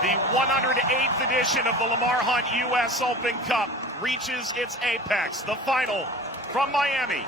The 108th edition of the Lamar Hunt U.S. Open Cup reaches its apex. The final from Miami.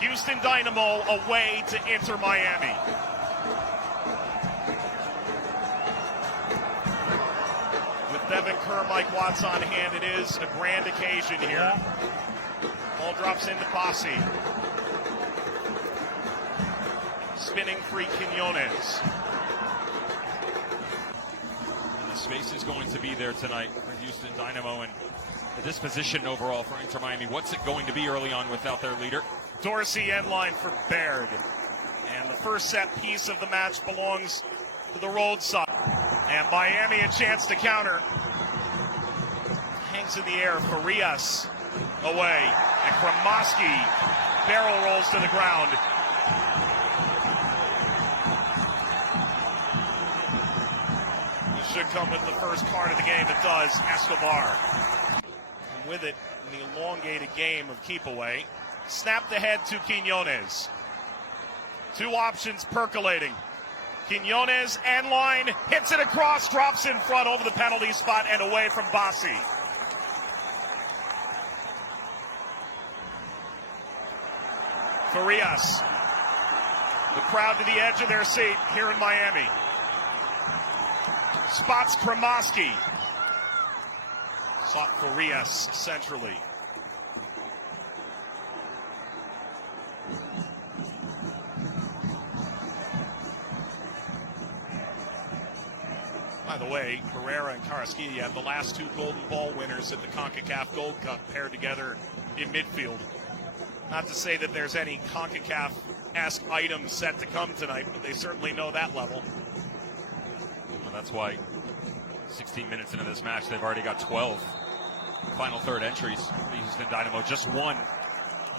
Houston Dynamo away to Inter Miami. With Devin Kerr, Mike Watts on hand, it is a grand occasion here. Ball drops into Bassi. Spinning free Quinones. The space is going to be there tonight for Houston Dynamo, and the disposition overall for Inter Miami. What's it going to be early on without their leader? Dorsey end line for Baird. And the first set piece of the match belongs to the road side. And Miami a chance to counter. Hangs in the air. Farias away. And Kremoski barrel rolls to the ground. This should come with the first card of the game. It does. Escobar. And with it, in the elongated game of keep away. Snapped ahead to Quinones. Two options percolating. Quinones end line, hits it across, drops in front over the penalty spot and away from Bassi. Farias. The crowd to the edge of their seat here in Miami. Spots Kremoski. Sought Farias centrally. By the way, Herrera and Carrasquilla have the last two Golden Ball winners at the CONCACAF Gold Cup paired together in midfield. Not to say that there's any CONCACAF-esque items set to come tonight, but they certainly know that level. Well, that's why 16 minutes into this match, they've already got 12 final third entries for the Houston Dynamo. Just one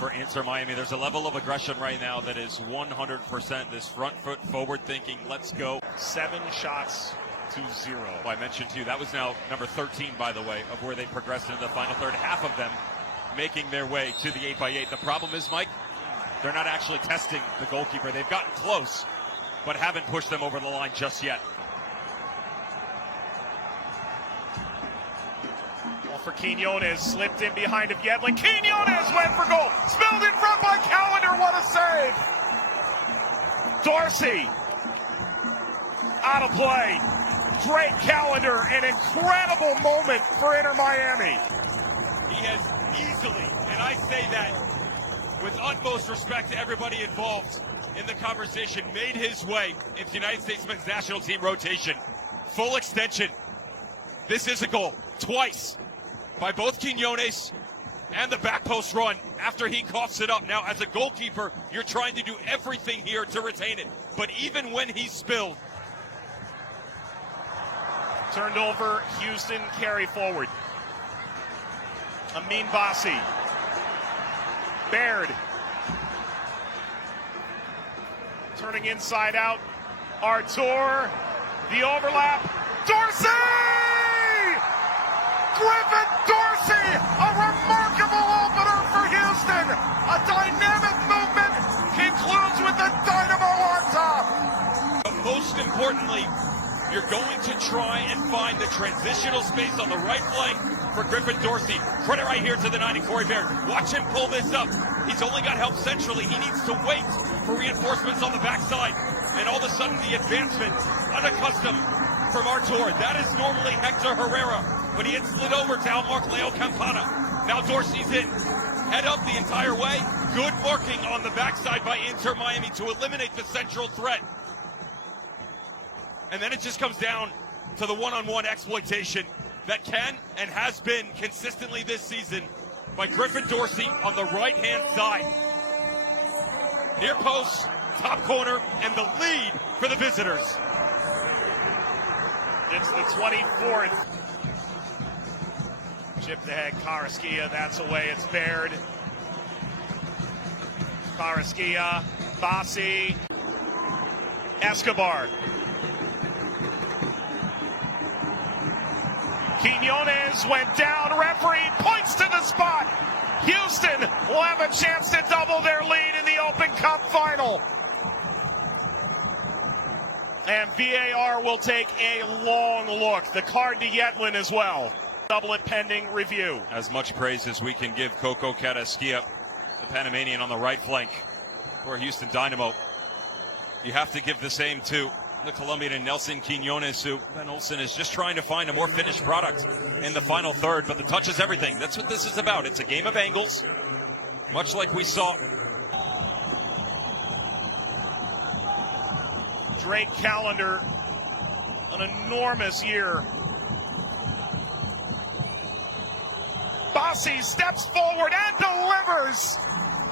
for Inter Miami. There's a level of aggression right now that is 100% this front foot forward thinking. Let's go. 7 shots to 0. Well, I mentioned to you, that was now number 13, by the way, of where they progressed into the final third. Half of them making their way to the 8x8. The problem is, Mike, they're not actually testing the goalkeeper. They've gotten close, but haven't pushed them over the line just yet. Well, for Quinones, slipped in behind of Yedlin. Quinones went for goal. Spilled in front by Callender. What a save. Dorsey out of play. Great Callender, an incredible moment for Inter Miami. He has easily, and I say that with utmost respect to everybody involved in the conversation, made his way into United States men's national team rotation. Full extension. This is a goal. Twice by both Quinones and the back post run after he coughs it up. Now, as a goalkeeper, you're trying to do everything here to retain it. But even when he spilled, turned over, Houston carry forward. Amin Bassi. Baird. Turning inside out. Artur. The overlap. Dorsey! Griffin Dorsey! A remarkable opener for Houston. A dynamic movement concludes with the Dynamo on top. But most importantly, you're going to try and find the transitional space on the right flank for Griffin Dorsey. Credit right here to the 9 and Corey Baird. Watch him pull this up. He's only got help centrally. He needs to wait for reinforcements on the backside. And all of a sudden, the advancement, unaccustomed from Artur. That is normally Hector Herrera, but he had slid over to outmark Leo Campana. Now Dorsey's in. Head up the entire way. Good marking on the backside by Inter Miami to eliminate the central threat. And then it just comes down to the one-on-one exploitation that can and has been consistently this season by Griffin Dorsey on the right-hand side. Near post, top corner, and the lead for the visitors. It's the 24th. Chipped ahead, Carrasquilla, that's away, it's Baird. Carrasquilla, Bassi, Escobar. Quinones went down, referee points to the spot. Houston will have a chance to double their lead in the Open Cup final. And VAR will take a long look. The card to Yedlin as well. Double it pending review. As much praise as we can give Coco Carrasquilla, the Panamanian on the right flank for Houston Dynamo. You have to give the same to the Colombian and Nelson Quiñones, who Ben Olsen is just trying to find a more finished product in the final third, but the touch is everything. That's what this is about. It's a game of angles, much like we saw. Drake Callender, an enormous year. Bassi steps forward and delivers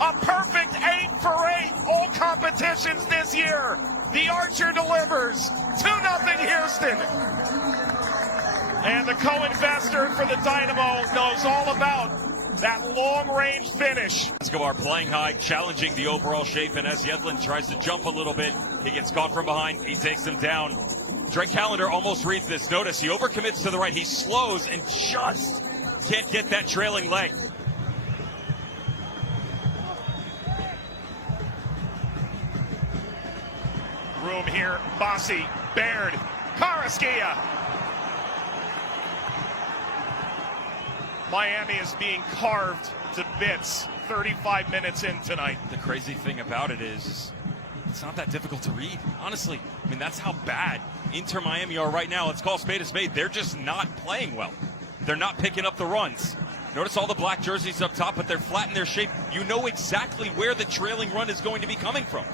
a perfect 8 for 8 all competitions this year. The Archer delivers 2-0 Houston. And the co-investor for the Dynamo knows all about that long-range finish. Escobar playing high, challenging the overall shape, and as Yedlin tries to jump a little bit, he gets caught from behind. He takes him down. Drake Callender almost reads this. Notice he overcommits to the right. He slows and just can't get that trailing leg. Room here, Bassi, Baird, Carrasquilla. Miami is being carved to bits 35 minutes in tonight. The crazy thing about it is it's not that difficult to read, honestly. I mean, that's how bad Inter Miami are right now. Let's call spade a spade. They're just not playing well. They're not picking up the runs. Notice all the black jerseys up top, but they're flat in their shape. You know exactly where the trailing run is going to be coming from.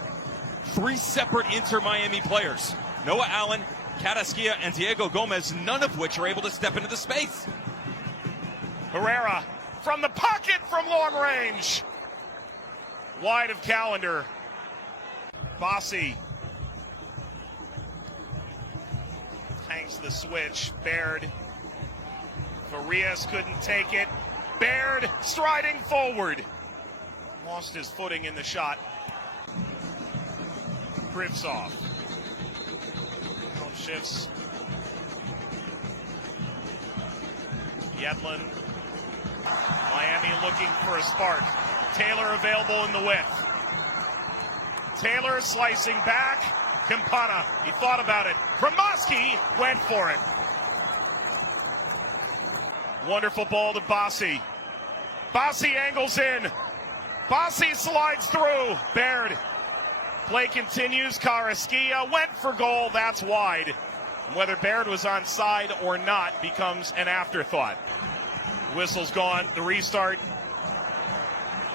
3 separate Inter Miami players. Noah Allen, Carrasquilla, and Diego Gomez, none of which are able to step into the space. Herrera from the pocket from long range. Wide of Callender. Bassi hangs the switch. Baird. Farias couldn't take it. Baird striding forward. Lost his footing in the shot. Krivtsov. Shifts. Yedlin. Miami looking for a spark. Taylor available in the width. Taylor slicing back. Campana, he thought about it. Kremoski went for it. Wonderful ball to Bassi. Bassi angles in. Bassi slides through. Baird. Play continues. Carrasquilla went for goal. That's wide. And whether Baird was onside or not becomes an afterthought. Whistle's gone. The restart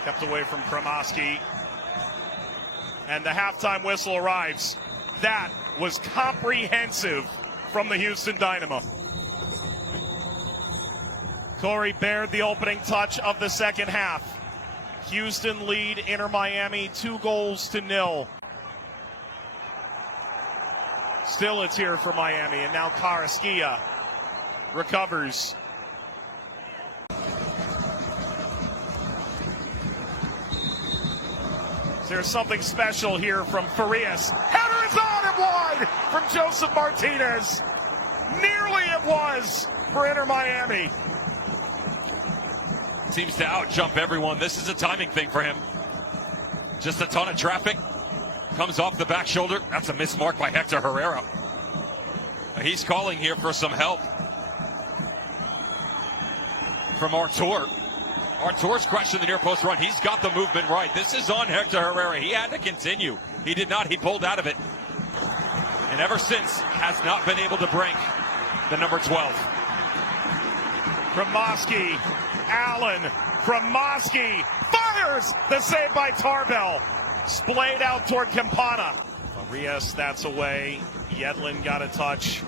kept away from Kremoski. And the halftime whistle arrives. That was comprehensive from the Houston Dynamo. Corey Baird, the opening touch of the second half. Houston lead Inter Miami 2-0. Still it's here for Miami, and now Carrasquilla recovers. There's something special here from Farias. Header is on and wide from Joseph Martinez. Nearly it was for Inter Miami. Seems to out-jump everyone. This is a timing thing for him. Just a ton of traffic. Comes off the back shoulder. That's a mismark by Hector Herrera. He's calling here for some help from Artur. Artur's crashing the near post run. He's got the movement right. This is on Hector Herrera. He had to continue. He did not. He pulled out of it. And ever since, has not been able to break the number 12. Kremoski, Allen, Kremoski fires the save by Tarbell. Splayed out toward Campana. Farias, that's away. Yedlin got a touch.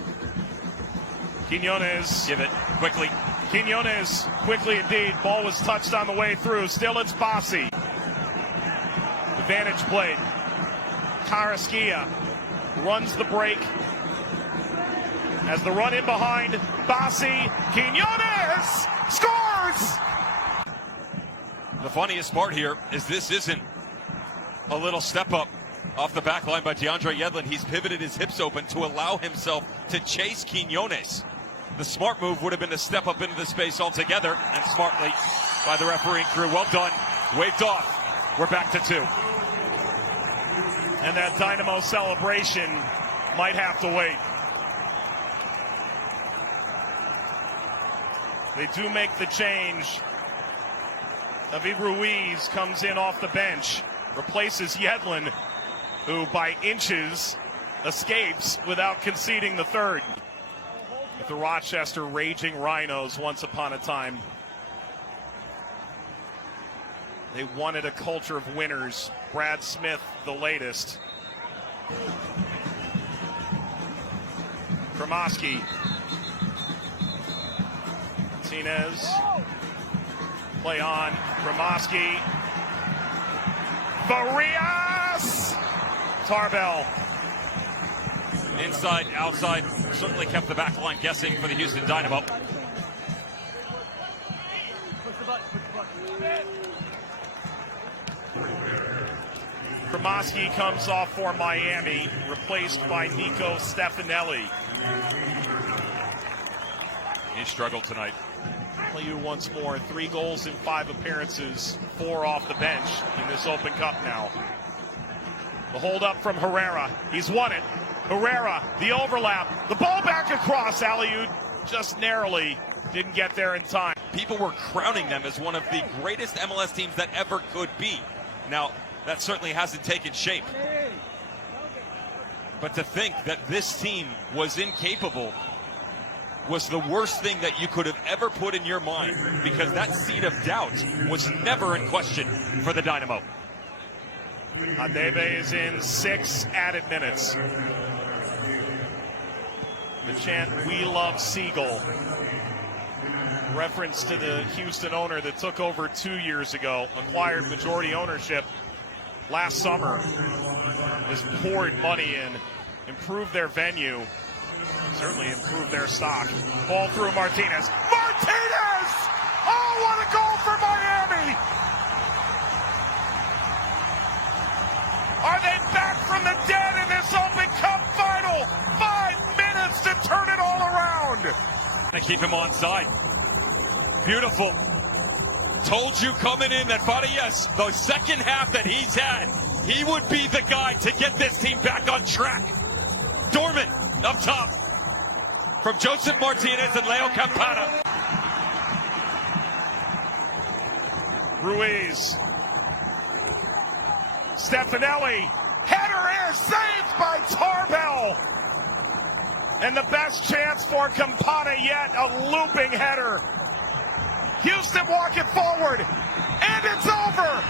Quiñones. Give it quickly. Quiñones, quickly indeed. Ball was touched on the way through. Still it's Bassi. Advantage played. Carrasquilla runs the break. As the run in behind, Bassi. Quiñones scores! The funniest part here is this isn't a little step up off the back line by DeAndre Yedlin. He's pivoted his hips open to allow himself to chase Quiñones. The smart move would have been to step up into the space altogether, and smartly by the refereeing crew. Well done. Waved off. We're back to 2. And that Dynamo celebration might have to wait. They do make the change. David Ruiz comes in off the bench, replaces Yedlin, who by inches escapes without conceding the third. With the Rochester Raging Rhinos once upon a time. They wanted a culture of winners. Brad Smith, the latest. Kremoski. Martinez. Play on. Kremoski. Farias! Tarbell. Inside, outside, certainly kept the back line guessing for the Houston Dynamo. Kremoski comes off for Miami, replaced by Nico Stefanelli. He struggled tonight. Tell you once more, 3 goals in 5 appearances, 4 off the bench in this Open Cup now. The hold up from Herrera. He's won it. Herrera, the overlap. The ball back across. Aliud just narrowly didn't get there in time. People were crowning them as one of the greatest MLS teams that ever could be. Now, that certainly hasn't taken shape. But to think that this team was incapable was the worst thing that you could have ever put in your mind, because that seed of doubt was never in question for the Dynamo. Adebe is in 6 added minutes. The chant, "We love Siegel." Reference to the Houston owner that took over 2 years ago, acquired majority ownership last summer, has poured money in, improved their venue, certainly improved their stock. Ball through Martinez. Martinez! Oh, what a goal for Miami! Are they back from the dead in this Open Cup final? 5 minutes to turn it all around. And keep him on side. Beautiful. Told you coming in that Farias, the second half that he's had, he would be the guy to get this team back on track. Dorman up top from Joseph Martinez and Leo Campana. Ruiz. Stefanelli. Header is saved by Tarbell. And the best chance for Campana yet, a looping header. Houston walking forward, and it's over.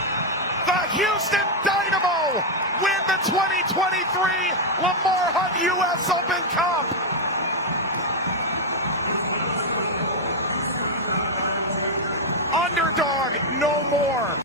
The Houston Dynamo win the 2023 Lamar Hunt U.S. Open Cup. Underdog no more.